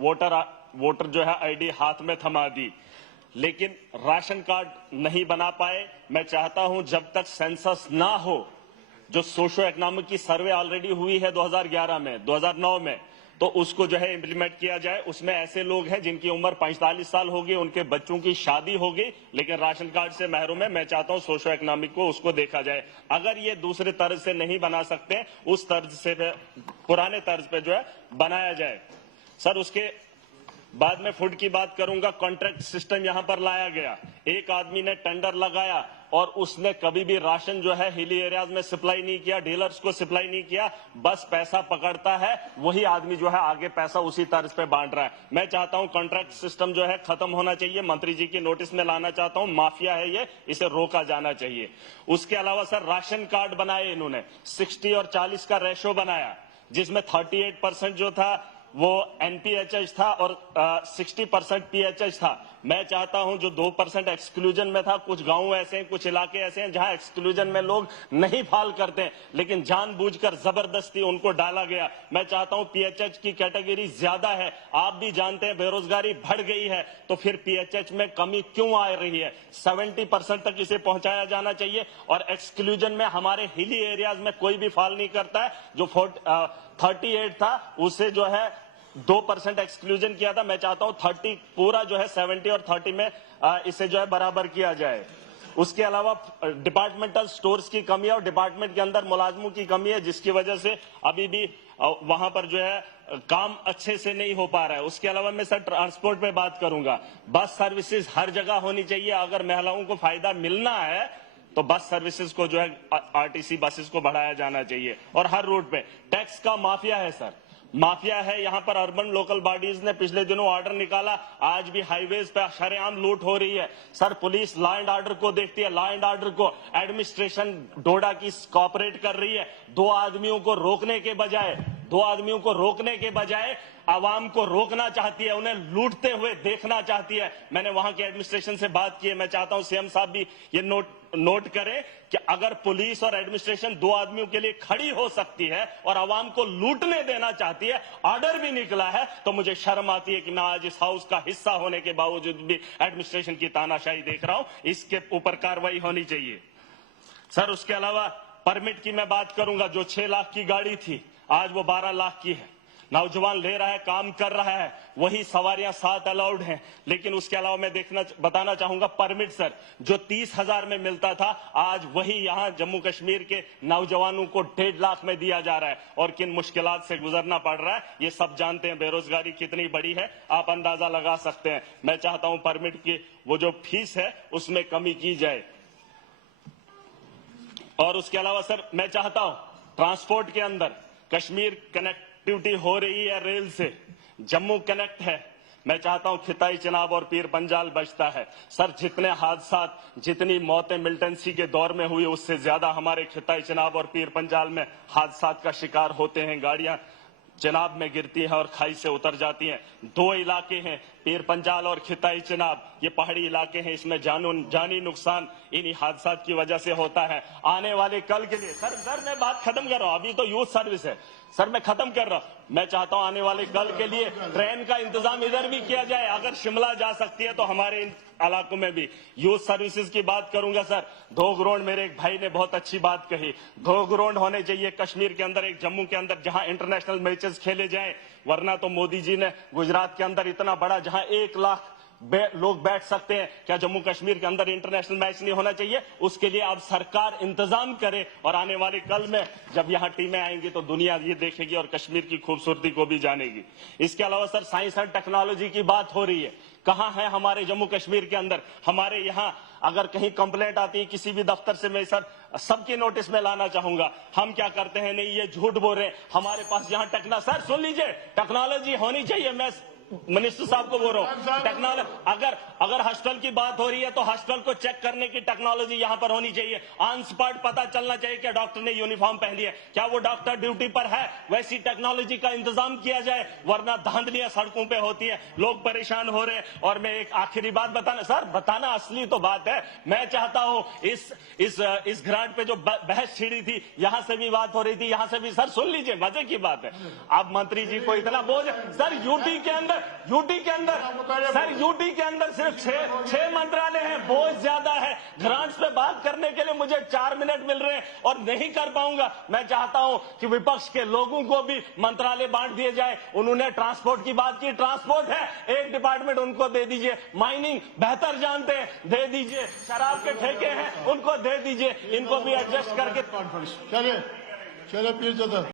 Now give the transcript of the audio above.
Voter जो है ID हाथ में थमा दी, लेकिन राशन कार्ड नहीं बना पाए। मैं चाहता हूं जब तक सेंसस ना हो, जो सोशो इकोनॉमिक की सर्वे ऑलरेडी हुई है 2011 में, 2009 में, तो उसको जो है इंप्लीमेंट किया जाए। उसमें ऐसे लोग हैं जिनकी उम्र 45 साल होगी, उनके बच्चों की शादी होगी, लेकिन राशन कार्ड से महरूम है। मैं चाहता हूं सोशो इकोनॉमिक को उसको देखा जाए। अगर ये दूसरे तर्ज से नहीं बना सकते, उस तर्ज से पुराने तर्ज पे जो है बनाया जाए। सर, उसके बाद में फूड की बात करूंगा। कॉन्ट्रैक्ट सिस्टम यहां पर लाया गया। एक आदमी ने टेंडर लगाया और उसने कभी भी राशन जो है हिली एरियाज में सप्लाई नहीं किया, डीलर्स को सप्लाई नहीं किया, बस पैसा पकड़ता है, वही आदमी जो है आगे पैसा उसी तर्ज पे बांट रहा है। मैं चाहता हूं कॉन्ट्रैक्ट सिस्टम जो है खत्म होना चाहिए। मंत्री जी की नोटिस में लाना चाहता हूं, माफिया है ये, इसे रोका जाना चाहिए। उसके अलावा सर, राशन कार्ड बनाए इन्होंने, 60 और 40 का रेशो बनाया, जिसमें 38% जो था वो एनपीएचएच था और 60% पीएचएच था। मैं चाहता हूं जो 2% एक्सक्लूजन में था, कुछ गांव ऐसे हैं, कुछ इलाके ऐसे हैं जहां एक्सक्लूजन में लोग नहीं फाल करते हैं, लेकिन जानबूझकर जबरदस्ती उनको डाला गया। मैं चाहता हूं पीएचएच की कैटेगरी ज्यादा है, आप भी जानते हैं बेरोजगारी बढ़ गई है, तो फिर पीएचएच में कमी क्यों आ रही है? 70% तक इसे पहुंचाया जाना चाहिए। और एक्सक्लूजन में हमारे हिली एरियाज में कोई भी फाल नहीं करता है। जो 38 था उसे जो है 2% एक्सक्लूजन किया था। मैं चाहता हूं 30 पूरा जो है 70 और 30 में इसे जो है बराबर किया जाए। उसके अलावा डिपार्टमेंटल स्टोर्स की कमी है और डिपार्टमेंट के अंदर मुलाजमों की कमी है, जिसकी वजह से अभी भी वहां पर जो है काम अच्छे से नहीं हो पा रहा है। उसके अलावा मैं सर ट्रांसपोर्ट पे बात करूंगा। बस सर्विसेज हर जगह होनी चाहिए। अगर महिलाओं को फायदा मिलना है तो बस सर्विसेज को जो है आरटीसी बसेस को बढ़ाया जाना चाहिए। और हर रूट पे टैक्स का माफिया है सर, माफिया है। यहां पर अर्बन लोकल बॉडीज ने पिछले दिनों ऑर्डर निकाला, आज भी हाईवेज पे शरेआम लूट हो रही है। Sir, police law and order को देखती है, लॉ एंड ऑर्डर को एडमिनिस्ट्रेशन डोडा की कॉपरेट कर रही है। दो आदमियों को रोकने के बजाय आवाम को रोकना चाहती है, उन्हें लूटते हुए देखना चाहती है। मैंने वहां के एडमिनिस्ट्रेशन से बात की है। मैं चाहता हूं सीएम साहब भी ये नोट करें कि अगर पुलिस और एडमिनिस्ट्रेशन दो आदमियों के लिए खड़ी हो सकती है और आवाम को लूटने देना चाहती है, ऑर्डर भी निकला है, तो मुझे शर्म आती है कि मैं आज इस हाउस का हिस्सा होने के बावजूद भी एडमिनिस्ट्रेशन की तानाशाही देख रहा हूं। इसके ऊपर कार्रवाई होनी चाहिए। सर, उसके अलावा परमिट की मैं बात करूंगा। जो 6 लाख की गाड़ी थी, आज वो 12 लाख की है। नौजवान ले रहा है, काम कर रहा है, वही सवारियां 7 अलाउड हैं। लेकिन उसके अलावा मैं बताना चाहूंगा परमिट सर, जो 30,000 में मिलता था, आज वही यहां जम्मू कश्मीर के नौजवानों को 1.5 लाख में दिया जा रहा है। और किन मुश्किलात से गुजरना पड़ रहा है ये सब जानते हैं। बेरोजगारी कितनी बड़ी है आप अंदाजा लगा सकते हैं। मैं चाहता हूं परमिट की वो जो फीस है उसमें कमी की जाए। और उसके अलावा सर, मैं चाहता हूं ट्रांसपोर्ट के अंदर कश्मीर कनेक्टिविटी हो रही है रेल से, जम्मू कनेक्ट है। मैं चाहता हूं खिताई चिनाब और पीर पंजाल बचता है। सर, जितने हादसा, जितनी मौतें मिलिटेंसी के दौर में हुई, उससे ज्यादा हमारे खिताई चिनाब और पीर पंजाल में हादसा का शिकार होते हैं। गाड़ियां चिनाब में गिरती हैं और खाई से उतर जाती हैं। 2 इलाके हैं, पीर पंजाल और खिताई चिनाब, ये पहाड़ी इलाके हैं। इसमें जानी नुकसान इन्हीं हादसा की वजह से होता है। आने वाले कल के लिए सर मैं बात खत्म कर रहा हूं, अभी तो यूथ सर्विस है सर, मैं खत्म कर रहा हूं। मैं चाहता हूं आने वाले कल के लिए ट्रेन का इंतजाम इधर भी किया जाए। अगर शिमला जा सकती है तो हमारे इन इलाकों में भी। यूथ सर्विसेज की बात करूंगा सर, 2 ग्राउंड, मेरे एक भाई ने बहुत अच्छी बात कही, 2 ग्राउंड होने चाहिए कश्मीर के अंदर, एक जम्मू के अंदर, जहां इंटरनेशनल मैचेस खेले जाएं। वरना तो मोदी जी ने गुजरात के अंदर इतना बड़ा, जहां 1 लाख लोग बैठ सकते हैं, क्या जम्मू कश्मीर के अंदर इंटरनेशनल मैच नहीं होना चाहिए? उसके लिए अब सरकार इंतजाम करे। और आने वाले कल में जब यहां टीमें आएंगी तो दुनिया ये देखेगी और कश्मीर की खूबसूरती को भी जानेगी। इसके अलावा सर, साइंस एंड टेक्नोलॉजी की बात हो रही है। कहां है हमारे जम्मू कश्मीर के अंदर? हमारे यहां अगर कहीं कंप्लेंट आती है किसी भी दफ्तर से, मैं सर सबके नोटिस में लाना चाहूंगा। हम क्या करते हैं, नहीं ये झूठ बोल रहे हैं, हमारे पास यहां सर सुन लीजिए, टेक्नोलॉजी होनी चाहिए। मैं मिनिस्टर साहब को बोल रहा हूं, टेक्नोलॉजी, अगर हॉस्टल की बात हो रही है तो हॉस्टल को चेक करने की टेक्नोलॉजी यहां पर होनी चाहिए। ऑन स्पॉट पता चलना चाहिए कि डॉक्टर ने यूनिफॉर्म पहन लिया, क्या वो डॉक्टर ड्यूटी पर है। वैसी टेक्नोलॉजी का इंतजाम किया जाए, वरना धांधलियां सड़कों पे होती है, लोग परेशान हो रहे हैं। और मैं एक आखिरी बात बताना असली तो बात है। मैं चाहता हूं इस ग्रांट पे जो बहस छिड़ी थी, यहां से भी बात हो रही थी, यहां से भी सर सुन लीजिए, मजे की बात है। अब मंत्री जी को इतना बोझ, सर यूटी के अंदर यूटी के अंदर सर, यूटी के अंदर सिर्फ छह मंत्रालय हैं, बोझ ज्यादा है। ग्रांट्स पे बात करने के लिए मुझे 4 मिनट मिल रहे हैं और नहीं कर पाऊंगा। मैं चाहता हूं कि विपक्ष के लोगों को भी मंत्रालय बांट दिए जाए। उन्होंने ट्रांसपोर्ट की बात की, ट्रांसपोर्ट है, एक डिपार्टमेंट उनको दे दीजिए। माइनिंग बेहतर जानते हैं, दे दीजिए। शराब के ठेके हैं, उनको दे दीजिए। इनको भी एडजस्ट करके चले चले पीर